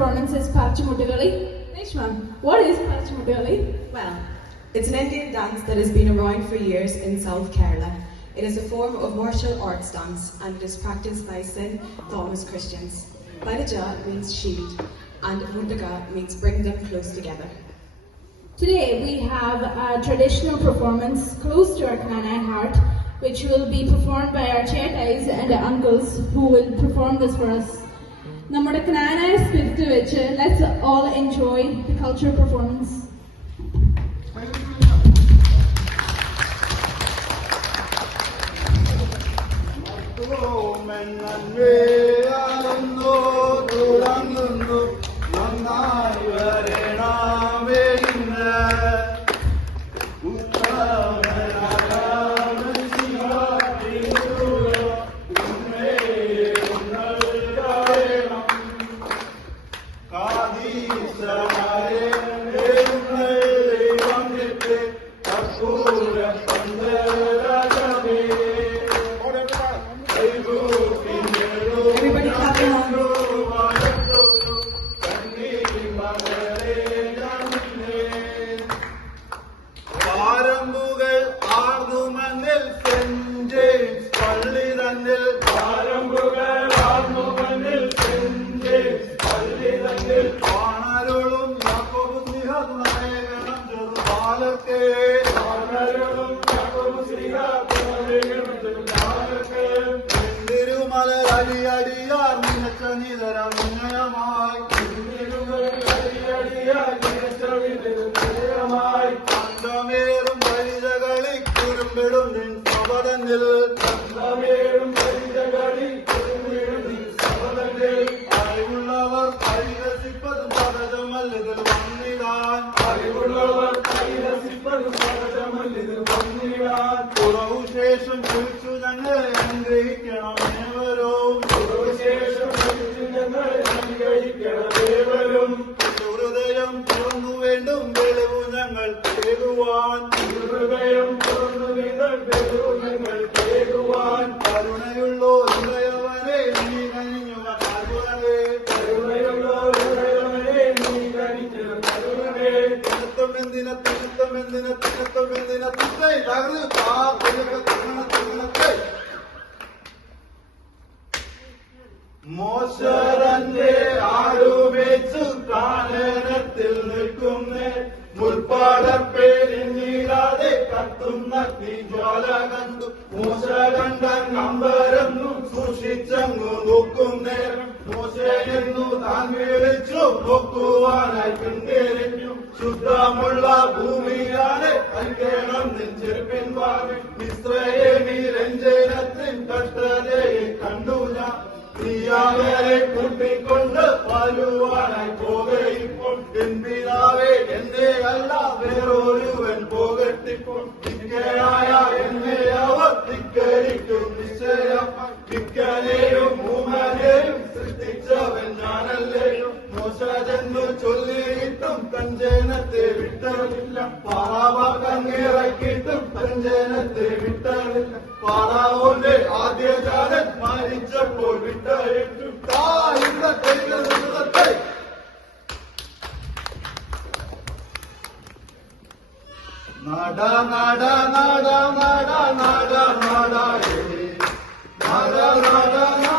performance is Parchumuttagali. Nishman, what is Parchumuttagali? Well, it's an Indian dance that has been around for years in South Kerala. It is a form of martial arts dance and it is practiced by St. Thomas Christians. Balaja means shield and Mundaga means bring them close together. Today we have a traditional performance close to our Kanai heart, which will be performed by our chetais and uncles who will perform this for us. നമ്മുടെ Knanaya spirit വെച്ച് let's all enjoy the cultural performance നന്മയാകുന്നു പാരമ്പുകൾ ആർന്നുമന്നിൽ saint James പള്ളി തന്നിൽ പാരമ്പുകൾ ആർന്നുമന്നിൽ saint James പള്ളി തന്നിൽ കാണരുളും യാക്കോബ് സിഹ തുണയേകണം ചെറുപാലത്തെ കാണരുളും യാക്കോബ് സിഹ തുണയേകണം ചെറുപാലത്തെ തിരുമല അടിയടിയാർ നിനച്ച നിതരം നിന്നയമായി. അന്തമേറും കുറവു ശേഷം കുറിച്ചു ഞങ്ങൾ അനുഗ്രഹിക്കണം. ഏവരും കുറവു ശേഷം കുറിച്ചു ഞങ്ങൾ അനുഗ്രഹിക്കണം. ഏവരും ഹൃദയം തുറന്നു വേണ്ടും വെളിവു ഞങ്ങൾ തേടുവാൻ. ഹൃദയം തുറന്നു വേണ്ടും വെളിവു ഞങ്ങൾ കേൾക്കുവാൻ എന്തിന തിരുത്തം എന്തിന തിരുത്തം എന്തിന തിരുത്തേ തകർന്നു കാ തിരുത്തേ മോശരന്റെ ആടുമേച്ചു കാനനത്തിൽ നിൽക്കുന്ന. മുൽപ്പാടപ്പേരിഞ്ഞിടാതെ കത്തുന്ന തീജ്വാല കണ്ടു. മോശ കണ്ട നമ്പരന്നു സൂക്ഷിച്ചങ്ങു നോക്കും നേരം മോശയെന്നു താൻ വിളിച്ചു നോക്കുവാനായി പിന്തിരിഞ്ഞു ശുദ്ധമുള്ള ഭൂമിയാണ് കൽക്കേണം നെഞ്ചിൽ വാങ്ങി മിശ്രയെ രഞ്ജനത്തിൻ കഷ്ടതയെ കണ്ടു ഞാൻ. കൂട്ടിക്കൊണ്ട് പാലുവാനായി പോകയിപ്പോൾ. എൻ പിതാവേ എന്നെ അല്ല വേറൊരുവൻ പോകട്ടിപ്പോൾ നിക്കയായ എന്നെ അവർ ധിക്കരിക്കും നിശ്ചയം. വിക്കനെയും ഭൂമനെയും സൃഷ്ടിച്ചവൻ ഞാനല്ലേയും മോശജെന്നു ചൊല്ലിയിട്ടും തഞ്ചേനത്തെ വിട്ടറില്ല പാറാവാക്കങ്ങിറക്കിയിട്ടും തഞ്ചേനത്തെ വിട്ടറില്ല പാറാവോന്റെ ആദ്യജാതൻ മരിച്ചപ്പോൾ വിട്ടറിയിട്ടും താ ഇന്നത്തെ ദിവസത്തെ നട നട നട നട നട നട ഏ. നട നട നട നട